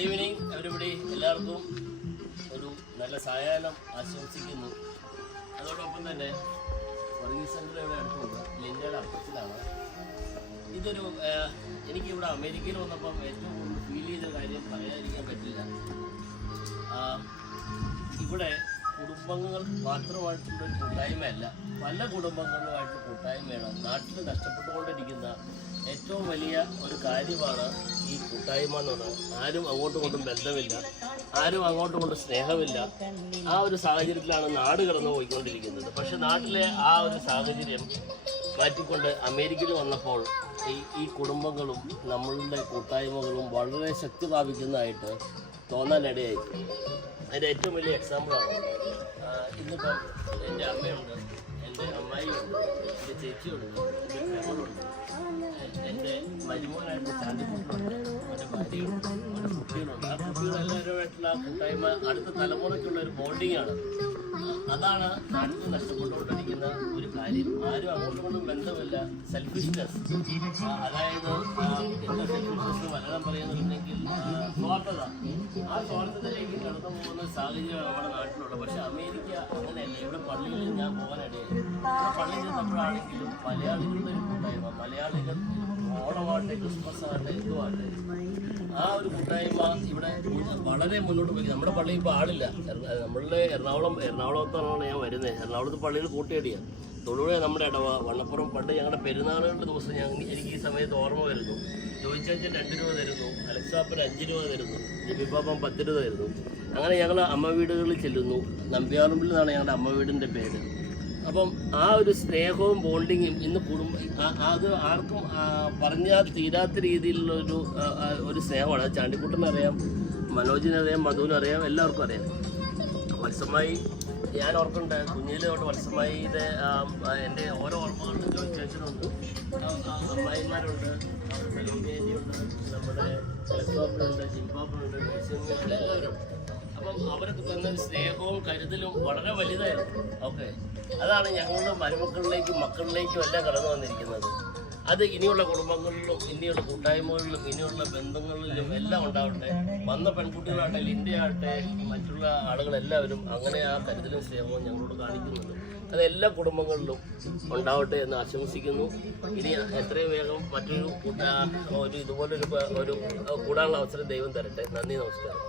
Good evening everybody. എല്ലാവർക്കും ഒരു നല്ല സായാഹ്നം ആശംസിക്കുന്നു. അതോടൊപ്പം തന്നെ വർഗീസ് സെൻ്റർ ഇവിടെ അടുത്തുണ്ട്, ലിൻഡയുടെ അപ്പുറത്തിലാണ്. ഇതൊരു എനിക്കിവിടെ അമേരിക്കയിൽ വന്നപ്പം ഏറ്റവും കൂടുതൽ ഫീൽ ചെയ്ത കാര്യം പറയാതിരിക്കാൻ പറ്റില്ല. ഇവിടെ കുടുംബങ്ങൾ മാത്രമായിട്ടുള്ളൊരു കൂട്ടായ്മയല്ല, പല കുടുംബങ്ങളുമായിട്ട് കൂട്ടായ്മയാണ്. നാട്ടിൽ നഷ്ടപ്പെട്ടുകൊണ്ടിരിക്കുന്ന ഏറ്റവും വലിയ ഒരു കാര്യമാണ് ഈ കൂട്ടായ്മ എന്ന് പറയുന്നത്. ആരും അങ്ങോട്ടും ഇങ്ങോട്ടും ബന്ധമില്ല, ആരും അങ്ങോട്ടും ഇങ്ങോട്ടും സ്നേഹമില്ല. ആ ഒരു സാഹചര്യത്തിലാണ് നാട് കടന്നു പോയിക്കൊണ്ടിരിക്കുന്നത്. പക്ഷെ നാട്ടിലെ ആ ഒരു സാഹചര്യം മാറ്റിക്കൊണ്ട് അമേരിക്കയിൽ വന്നപ്പോൾ ഈ കുടുംബങ്ങളും നമ്മളുടെ കൂട്ടായ്മകളും വളരെ ശക്തി പ്രാപിക്കുന്നതായിട്ട് തോന്നാനിടയായി. അതിൻ്റെ ഏറ്റവും വലിയ എക്സാമ്പിളാണ് ഇന്നിപ്പം എൻ്റെ അമ്മയുണ്ട്, എൻ്റെ അമ്മായിയുണ്ട്, എൻ്റെ ചേച്ചിയുണ്ട്, എൻ്റെ പെങ്ങളുണ്ട്, എൻ്റെ മരുമോനായിട്ട് ചാണ്ടിക്കുട്ടുണ്ട്, എൻ്റെ ഭാര്യയുണ്ട്, എൻ്റെ കുട്ടികളുണ്ട്. ആ കുട്ടികളെല്ലാവരുമായിട്ടുള്ള ആ കൂട്ടായ്മ അടുത്ത തലമുറയ്ക്കുള്ള ഒരു ബോണ്ടിങ്ങാണ്. അതാണ് നാട്ടിൽ നഷ്ടപ്പെട്ടുകൊണ്ടിരിക്കുന്ന ഒരു കാര്യം. ആരും അങ്ങോട്ടും ബന്ധമില്ല. സെൽഫിഷ്നെസ്, അതായത് എന്താ സെൽഫിഷ്നെസ് മലയാളം പറയുന്നുണ്ടെങ്കിൽ സ്വാർത്ഥത. ആ സ്വാർത്ഥതയിലേക്ക് കടന്നു പോകുന്ന സാഹചര്യമാണ് നമ്മുടെ നാട്ടിലുള്ളത്. പക്ഷെ അമേരിക്ക അങ്ങനെയല്ല. ഇവിടെ പള്ളിയിൽ ഞാൻ പോകാനിടയായി. പള്ളിയിൽ ചെന്നപ്പോഴാണെങ്കിലും മലയാളികളുടെ ഒരു കൂട്ടായ്മ, മലയാളികൾ ഓണമാട്ടെ ക്രിസ്മസ് ആട്ടെ എന്തുമാട്ടെ ആ ഒരു കൂട്ടായ്മ ഇവിടെ വളരെ മുന്നോട്ട് പോയി. നമ്മുടെ പള്ളിയിൽ ഇപ്പോൾ ആളില്ല. നമ്മളുടെ എറണാകുളത്താണ് ഞാൻ വരുന്നത്. എറണാകുളത്ത് പള്ളിയിൽ കൂട്ടിയടിയാണ്. തൊടുപുഴ നമ്മുടെ ഇടവ, വണ്ണപ്പുറം. പണ്ട് ഞങ്ങളുടെ പെരുന്നാളുകളുടെ ദിവസം എനിക്ക് ഈ സമയത്ത് ഓർമ്മ വരുന്നു. ജോയിച്ചാച്ചൻ 2 രൂപ തരുന്നു, അലക്സാപ്പൻ 5 രൂപ തരുന്നു, ജബിപ്പാപ്പൻ 10 രൂപ തരുന്നു. അങ്ങനെ ഞങ്ങൾ അമ്മ വീടുകളിൽ ചെല്ലുന്നു. നമ്പ്യാറുമ്പിൽ നിന്നാണ് ഞങ്ങളുടെ അമ്മ വീടിൻ്റെ പേര്. അപ്പം ആ ഒരു സ്നേഹവും ബോണ്ടിങ്ങും ഇന്ന് അത് ആർക്കും പറഞ്ഞാൽ തീരാത്ത രീതിയിലുള്ള ഒരു സ്നേഹമാണ്. ചാണ്ടിക്കുട്ടനറിയാം, മനോജിനറിയാം, മധുവിനറിയാം, എല്ലാവർക്കും അറിയാം. വത്സമായി ഞാൻ ഓർക്കുന്നുണ്ട്, കുഞ്ഞിലെ തൊട്ട് വത്സമായിയുടെ എൻ്റെ ഓരോ ഓർമ്മകളുണ്ട്. ജോയിച്ചേച്ചനുണ്ട്, അമ്മായിമാരുണ്ട്, സലോമിയേജിയുണ്ട്, നമ്മുടെ അലക്സാപ്പനുണ്ട്, ജിംബാപ്പനുണ്ട്, എല്ലാവരും. അപ്പം അവരൊക്കെ തന്ന സ്നേഹവും കരുതലും വളരെ വലുതായിരുന്നു. ഓക്കെ, അതാണ് ഞങ്ങളുടെ മരുമക്കളിലേക്കും മക്കളിലേക്കും എല്ലാം കടന്നു വന്നിരിക്കുന്നത്. അത് ഇനിയുള്ള കുടുംബങ്ങളിലും ഇനിയുള്ള കൂട്ടായ്മകളിലും ഇനിയുള്ള ബന്ധങ്ങളിലും എല്ലാം ഉണ്ടാവട്ടെ. വന്ന പെൺകുട്ടികളാട്ടെ, ലിൻഡയാട്ടെ, മറ്റുള്ള ആളുകളെല്ലാവരും അങ്ങനെ ആ കരുതലും സ്നേഹവും ഞങ്ങളോട് കാണിക്കുന്നുണ്ട്. അത് എല്ലാ കുടുംബങ്ങളിലും ഉണ്ടാവട്ടെ എന്ന് ആശംസിക്കുന്നു. ഇനി എത്രയും വേഗം മറ്റൊരു ഇതുപോലൊരു കൂടാനുള്ള അവസരം ദൈവം തരട്ടെ. നന്ദി, നമസ്കാരം.